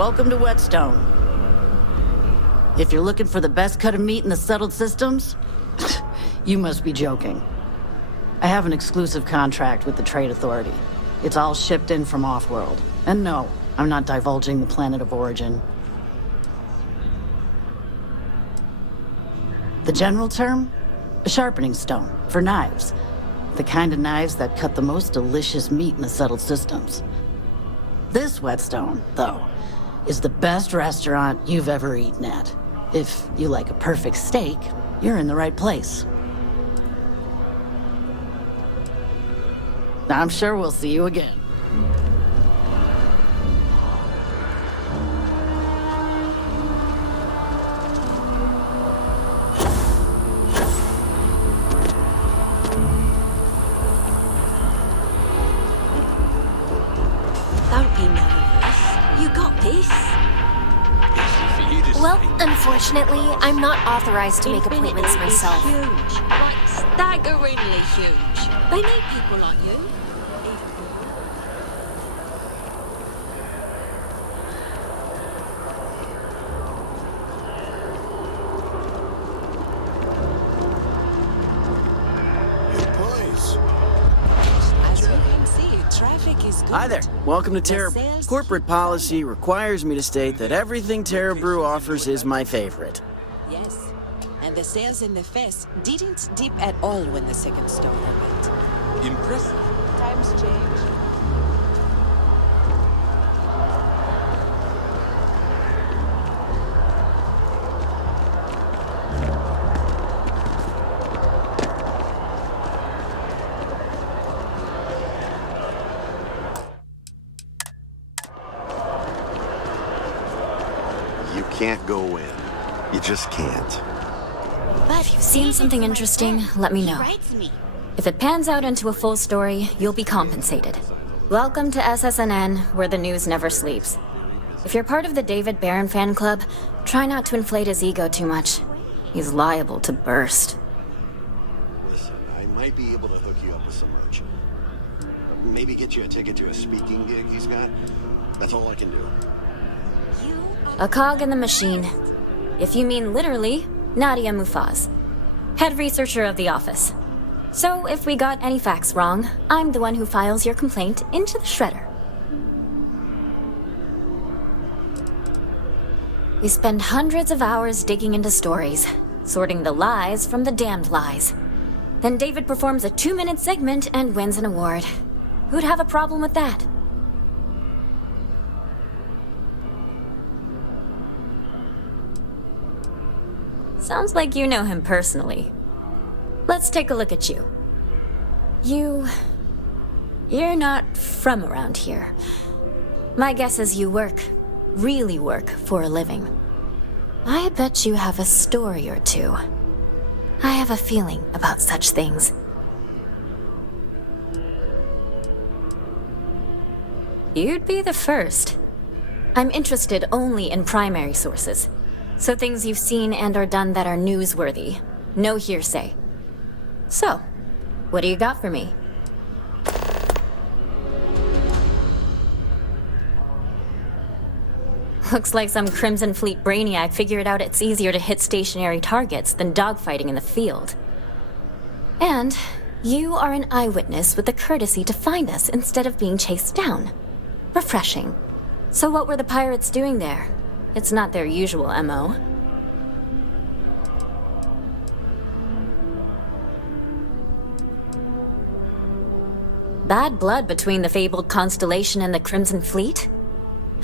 welcome to Whetstone. If you're looking for the best cut of meat in the settled systems, you must be joking. I have an exclusive contract with the Trade Authority. It's all shipped in from off-world. And no, I'm not divulging the planet of origin. The general term? A sharpening stone for knives. The kind of knives that cut the most delicious meat in the settled systems. This Whetstone, though, is the best restaurant you've ever eaten at. If you like a perfect steak, you're in the right place. I'm sure we'll see you again. Don't be nervous. You got this. Well, unfortunately, I'm not authorized to make appointments Infinity is myself. huge. Like staggeringly huge. They need people like you. As you can see, traffic is good. Hi there. Welcome to Terra. Corporate policy requires me to state that everything Terra Brew offers is my favorite. Yes. And the sales in the fest didn't dip at all when the second store opened. Impressive. Times change. You can't go in. You just can't. But if you've seen something interesting, let me know. If it pans out into a full story, you'll be compensated. Welcome to SSNN, where the news never sleeps. If you're part of the David Barron fan club, try not to inflate his ego too much. He's liable to burst. Listen, I might be able to hook you up with some merch. Maybe get you a ticket to a speaking gig he's got. That's all I can do. A cog in the machine. If you mean literally, Nadia Mufaz, head researcher of the office. So if we got any facts wrong, I'm the one who files your complaint into the shredder. We spend hundreds of hours digging into stories, sorting the lies from the damned lies. Then David performs a 2-minute segment and wins an award. Who'd have a problem with that? Sounds like you know him personally. Let's take a look at you. You're not from around here. My guess is you really work for a living. I bet you have a story or two. I have a feeling about such things. You'd be the first. I'm interested only in primary sources. So things you've seen and or done that are newsworthy. No hearsay. So, what do you got for me? Looks like some Crimson Fleet brainiac figured out it's easier to hit stationary targets than dogfighting in the field. And you are an eyewitness with the courtesy to find us instead of being chased down. Refreshing. So what were the pirates doing there? It's not their usual MO. Bad blood between the fabled Constellation and the Crimson Fleet?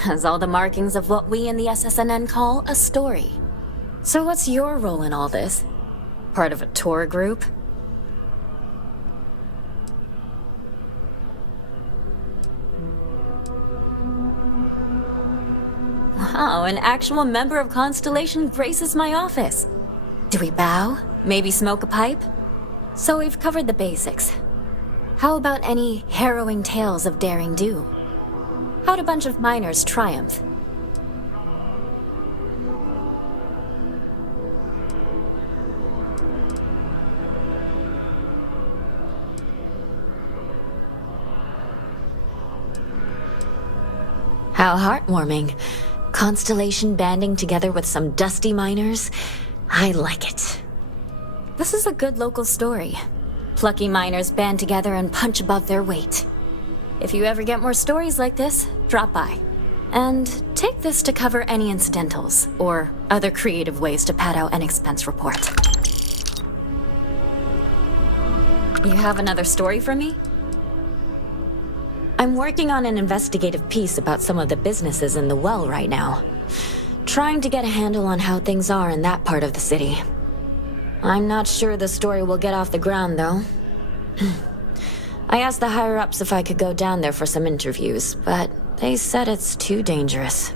Has all the markings of what we in the SSNN call a story. So what's your role in all this? Part of a tour group? Wow, an actual member of Constellation graces my office. Do we bow? Maybe smoke a pipe? So we've covered the basics. How about any harrowing tales of daring do? How'd a bunch of miners triumph? How heartwarming. Constellation banding together with some dusty miners? I like it. This is a good local story. Plucky miners band together and punch above their weight. If you ever get more stories like this, drop by. And take this to cover any incidentals, or other creative ways to pad out an expense report. You have another story for me? I'm working on an investigative piece about some of the businesses in the well right now. Trying to get a handle on how things are in that part of the city. I'm not sure the story will get off the ground, though. I asked the higher-ups if I could go down there for some interviews, but they said it's too dangerous.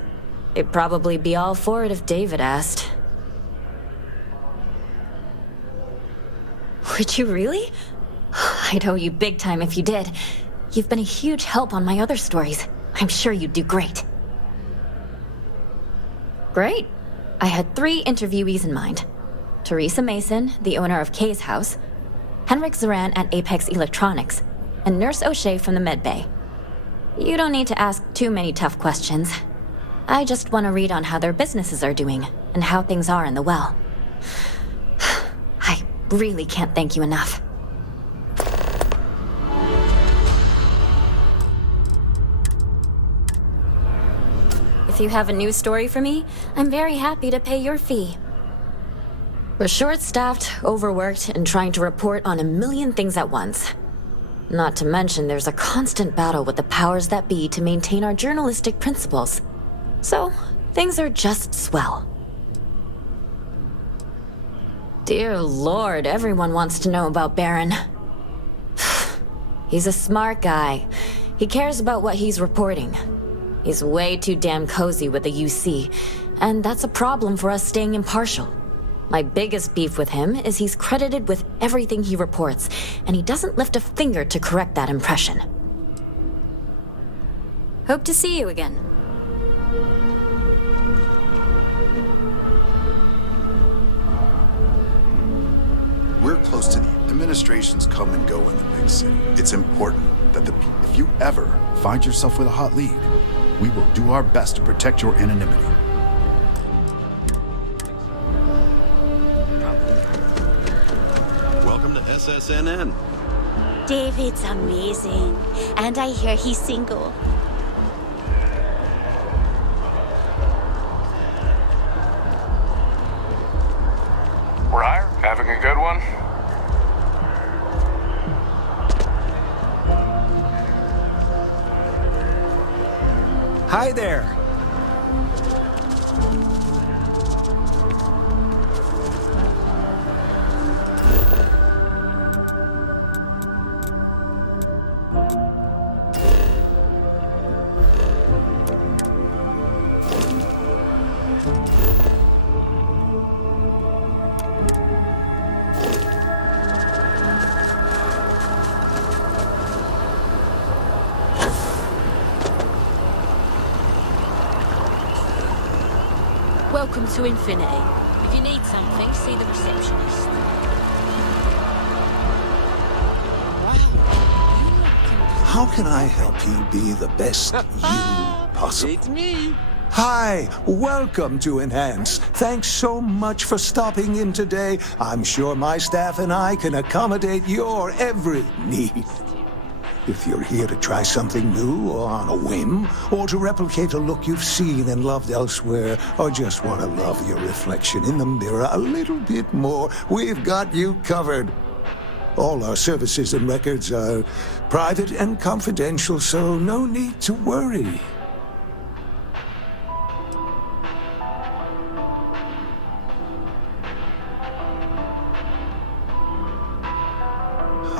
They'd probably be all for it if David asked. Would you really? I'd owe you big time if you did. You've been a huge help on my other stories. I'm sure you'd do great. Great. I had 3 interviewees in mind. Teresa Mason, the owner of Kay's house, Henrik Zoran at Apex Electronics, and Nurse O'Shea from the Med Bay. You don't need to ask too many tough questions. I just want to read on how their businesses are doing, and how things are in the well. I really can't thank you enough. If you have a new story for me, I'm very happy to pay your fee. We're short-staffed, overworked, and trying to report on a million things at once. Not to mention there's a constant battle with the powers that be to maintain our journalistic principles. So, things are just swell. Dear Lord, everyone wants to know about Baron. He's a smart guy. He cares about what he's reporting. He's way too damn cozy with the UC, and that's a problem for us staying impartial. My biggest beef with him is he's credited with everything he reports, and he doesn't lift a finger to correct that impression. Hope to see you again. We're close to the administrations come and go in the big city. It's important that if you ever find yourself with a hot lead, we will do our best to protect your anonymity. Welcome to SSNN. David's amazing, and I hear he's single. Ryer, having a good one? Hi there. Welcome to Infinity. If you need something, see the receptionist. How can I help you be the best you possible? It's me. Hi, welcome to Enhance. Thanks so much for stopping in today. I'm sure my staff and I can accommodate your every need. If you're here to try something new or on a whim, or to replicate a look you've seen and loved elsewhere, or just want to love your reflection in the mirror a little bit more, we've got you covered. All our services and records are private and confidential, so no need to worry.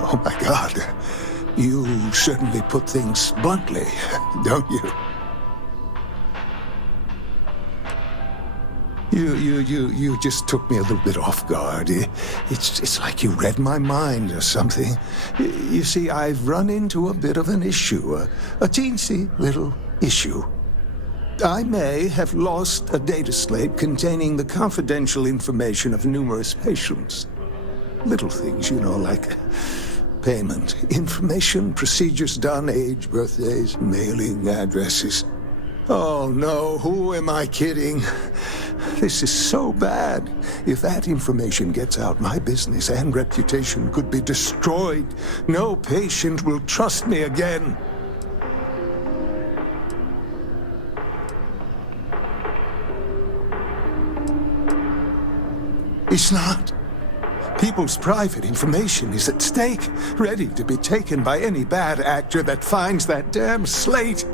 Oh my God. You certainly put things bluntly, don't you? You just took me a little bit off guard. It's like you read my mind or something. You see, I've run into a bit of an issue, a teensy little issue. I may have lost a data slate containing the confidential information of numerous patients. Little things, you know, like payment, information, procedures done, age, birthdays, mailing addresses. Oh no, who am I kidding? This is so bad. If that information gets out, my business and reputation could be destroyed. No patient will trust me again. It's not. People's private information is at stake, ready to be taken by any bad actor that finds that damn slate.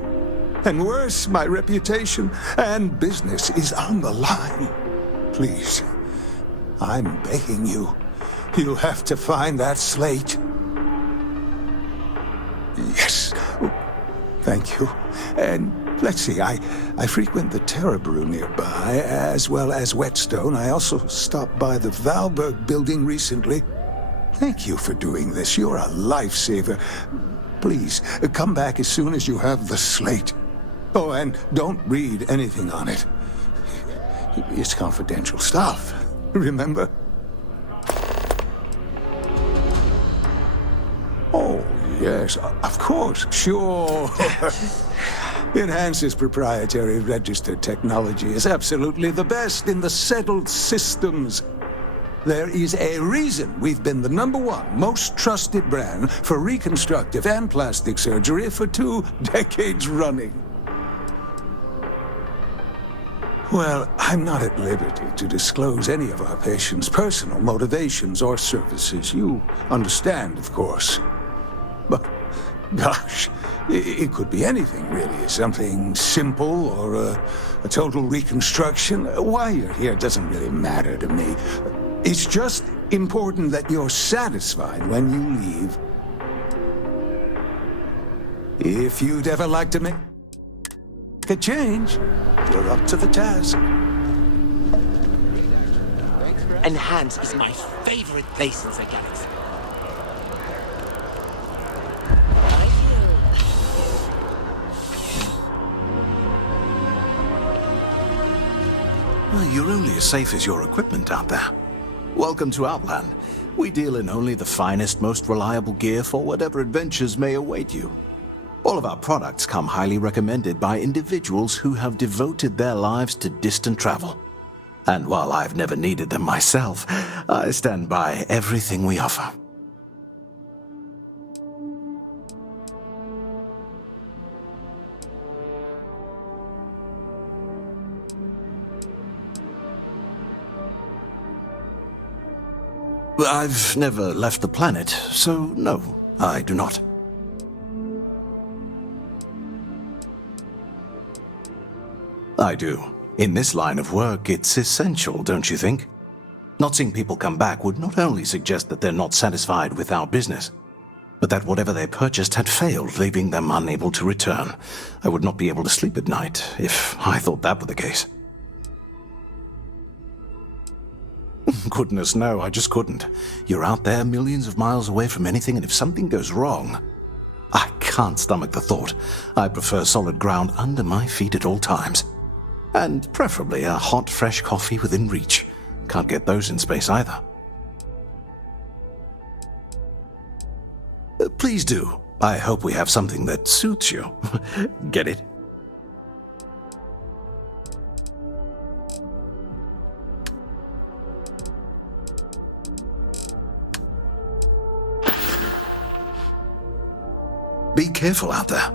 And worse, my reputation and business is on the line. Please, I'm begging you. You'll have to find that slate. Yes. Thank you. And let's see, I frequent the Terra Brew nearby, as well as Whetstone. I also stopped by the Valberg building recently. Thank you for doing this. You're a lifesaver. Please, come back as soon as you have the slate. Oh, and don't read anything on it. It's confidential stuff, remember? Oh, yes, of course, sure. Enhance's proprietary registered technology is absolutely the best in the settled systems. There is a reason we've been the #1 most trusted brand for reconstructive and plastic surgery for 2 decades running. Well, I'm not at liberty to disclose any of our patients' personal motivations or services. You understand, of course. But, gosh, it could be anything, really. Something simple or a total reconstruction. Why you're here doesn't really matter to me. It's just important that you're satisfied when you leave. If you'd ever like to make a change, you're up to the task. Enhance is my favorite place in the galaxy. Well, you're only as safe as your equipment out there. Welcome to Outland. We deal in only the finest, most reliable gear for whatever adventures may await you. All of our products come highly recommended by individuals who have devoted their lives to distant travel. And while I've never needed them myself, I stand by everything we offer. I've never left the planet, so no, I do not. I do. In this line of work, it's essential, don't you think? Not seeing people come back would not only suggest that they're not satisfied with our business, but that whatever they purchased had failed, leaving them unable to return. I would not be able to sleep at night if I thought that were the case. Goodness, no, I just couldn't. You're out there millions of miles away from anything, and if something goes wrong, I can't stomach the thought. I prefer solid ground under my feet at all times. And preferably a hot, fresh coffee within reach. Can't get those in space either. Please do. I hope we have something that suits you. Get it? Be careful out there.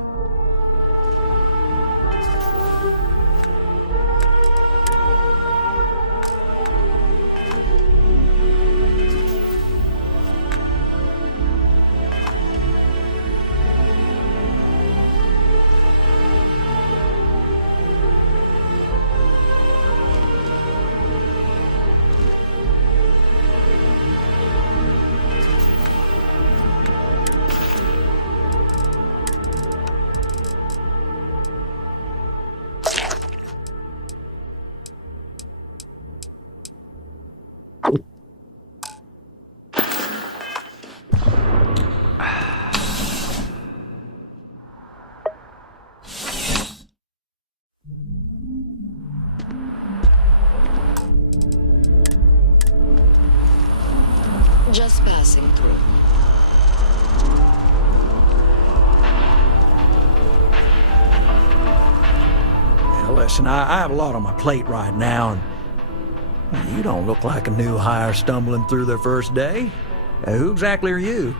Just passing through. Listen, I have a lot on my plate right now, and you don't look like a new hire stumbling through their first day. Who exactly are you?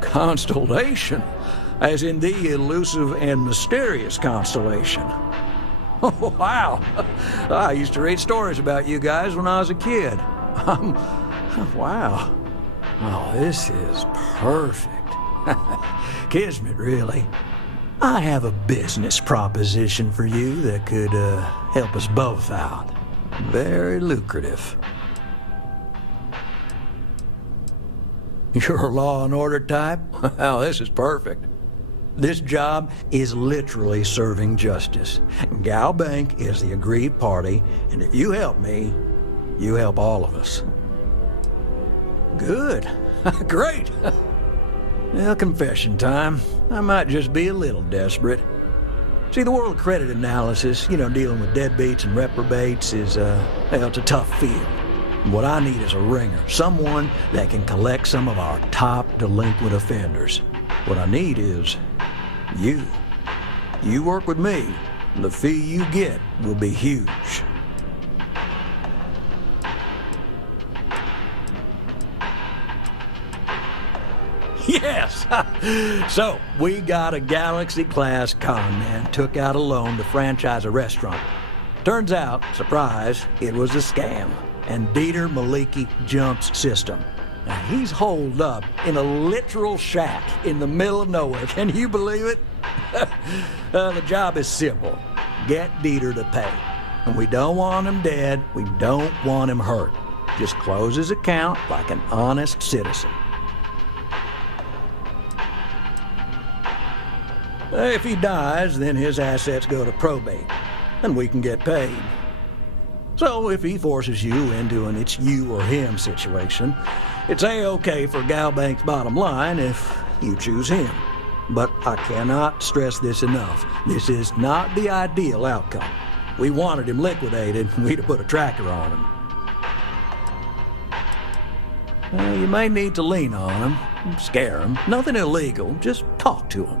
Constellation? As in the elusive and mysterious constellation. Oh, wow. I used to read stories about you guys when I was a kid. Wow. Oh, this is perfect. Kismet, really. I have a business proposition for you that could help us both out. Very lucrative. You're a law and order type? Well, this is perfect. This job is literally serving justice. Gal Bank is the aggrieved party, and if you help me, you help all of us. Good. Great. Well, confession time. I might just be a little desperate. See, the world of credit analysis, dealing with deadbeats and reprobates is, it's a tough field. What I need is a ringer, someone that can collect some of our top delinquent offenders. What I need is you. You work with me, and the fee you get will be huge. Yes! So, we got a Galaxy-class con man took out a loan to franchise a restaurant. Turns out, surprise, it was a scam. And Dieter Maliki Jump's system. Now, he's holed up in a literal shack in the middle of nowhere. Can you believe it? The job is simple. Get Dieter to pay. And we don't want him dead. We don't want him hurt. Just close his account like an honest citizen. If he dies, then his assets go to probate, and we can get paid. So if he forces you into an it's you or him situation, it's A-okay for Gal Bank's bottom line if you choose him. But I cannot stress this enough. This is not the ideal outcome. We wanted him liquidated, and we'd have put a tracker on him. You may need to lean on him, scare him. Nothing illegal, just talk to him.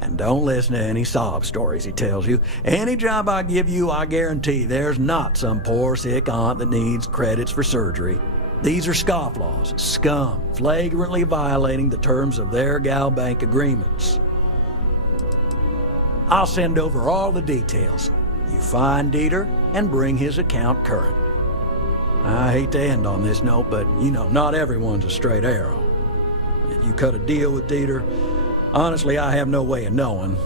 And don't listen to any sob stories he tells you. Any job I give you, I guarantee there's not some poor sick aunt that needs credits for surgery. These are scofflaws, scum, flagrantly violating the terms of their Gal Bank agreements. I'll send over all the details. You find Dieter and bring his account current. I hate to end on this note, but not everyone's a straight arrow. If you cut a deal with Dieter, honestly, I have no way of knowing,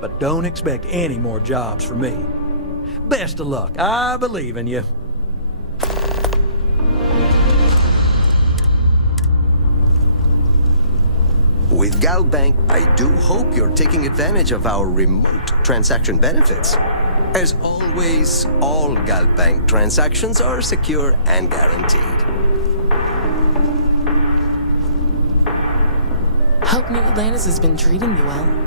but don't expect any more jobs from me. Best of luck. I believe in you. With Gal Bank, I do hope you're taking advantage of our remote transaction benefits. As always, all Gal Bank transactions are secure and guaranteed. Hope New Atlantis has been treating you well.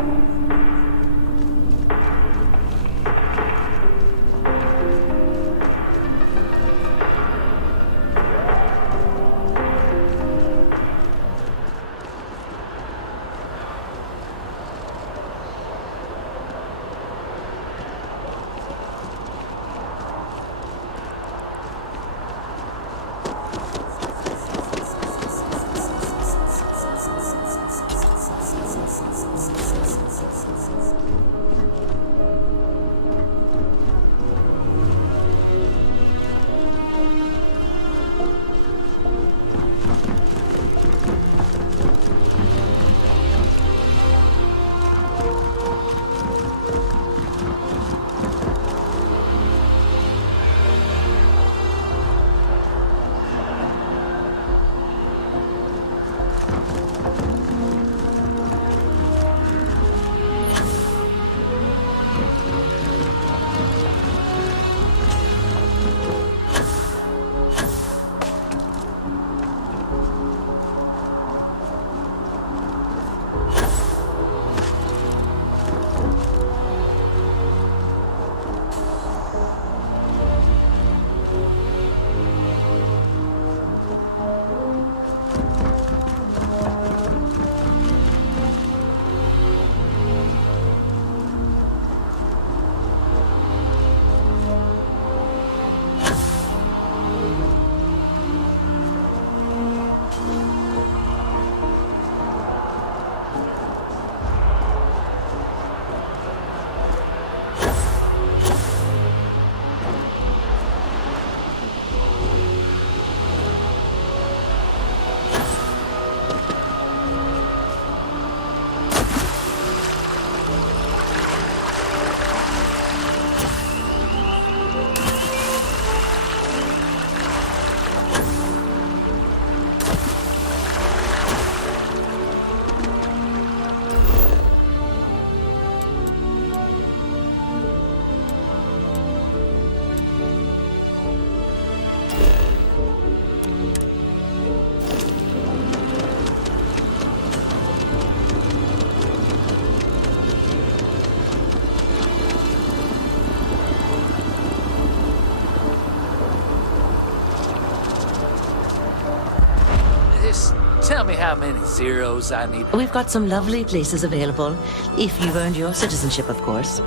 tell me how many zeros I need? We've got some lovely places available, if you've earned your citizenship, of course.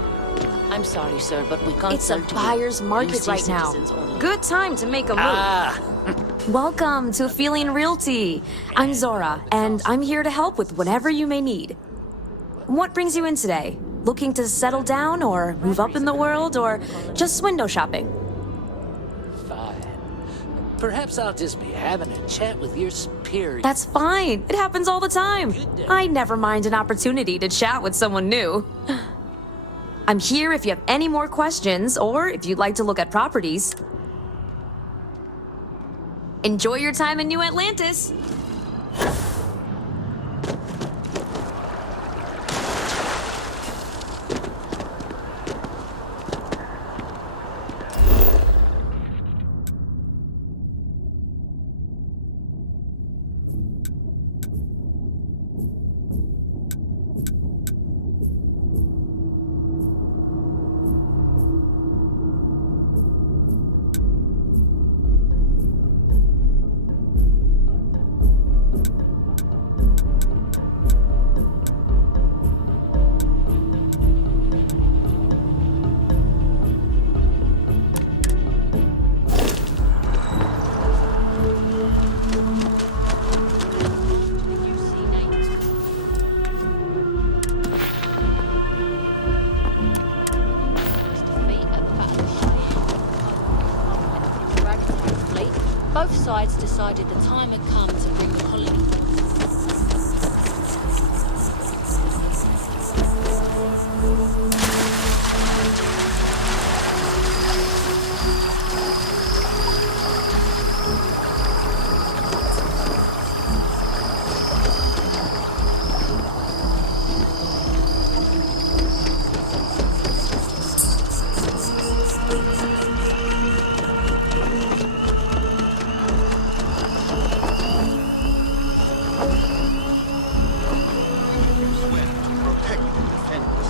I'm sorry, sir, but we can't It's sell a to buyer's market UC right now. citizens only. Good time to make a move. Welcome to Aphelion Realty. I'm Zora, and I'm here to help with whatever you may need. What brings you in today? Looking to settle down, or move up in the world, or just window shopping? Fine. Perhaps I'll just be having a chat with your superior. That's fine. It happens all the time. I never mind an opportunity to chat with someone new. I'm here if you have any more questions, or if you'd like to look at properties. Enjoy your time in New Atlantis! Both sides decided the time had come to bring the colony.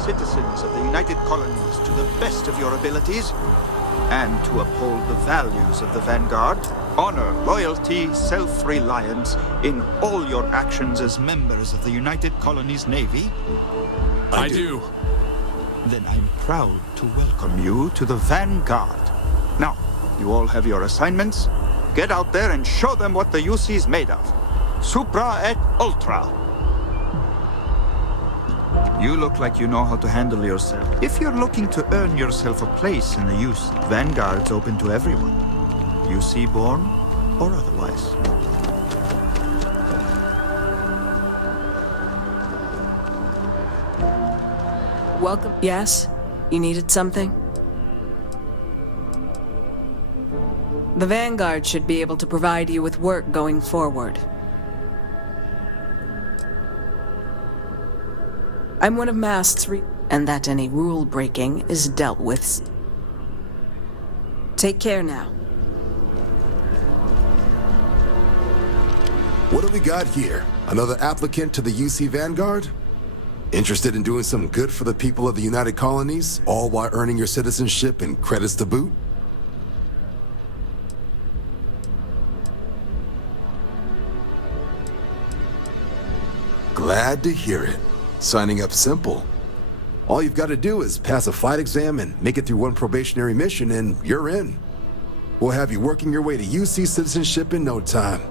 Citizens of the United Colonies to the best of your abilities, and to uphold the values of the Vanguard, honor, loyalty, self-reliance in all your actions as members of the United Colonies Navy? I do. Then I'm proud to welcome you to the Vanguard. Now, you all have your assignments. Get out there and show them what the UC's made of. Supra et Ultra. You look like you know how to handle yourself. If you're looking to earn yourself a place in the UC, Vanguard's open to everyone. UC born or otherwise. Welcome. Yes? You needed something? The Vanguard should be able to provide you with work going forward. I'm one of Mast's and that any rule breaking is dealt with. Take care now. What do we got here? Another applicant to the UC Vanguard? Interested in doing some good for the people of the United Colonies, all while earning your citizenship and credits to boot? Glad to hear it. Signing up simple. All you've got to do is pass a flight exam and make it through one probationary mission and you're in. We'll have you working your way to UC citizenship in no time.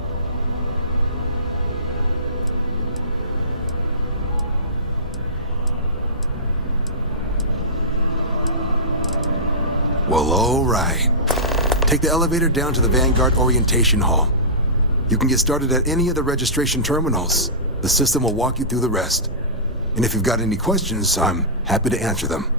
Well, all right. Take the elevator down to the Vanguard Orientation Hall. You can get started at any of the registration terminals. The system will walk you through the rest. And if you've got any questions, I'm happy to answer them.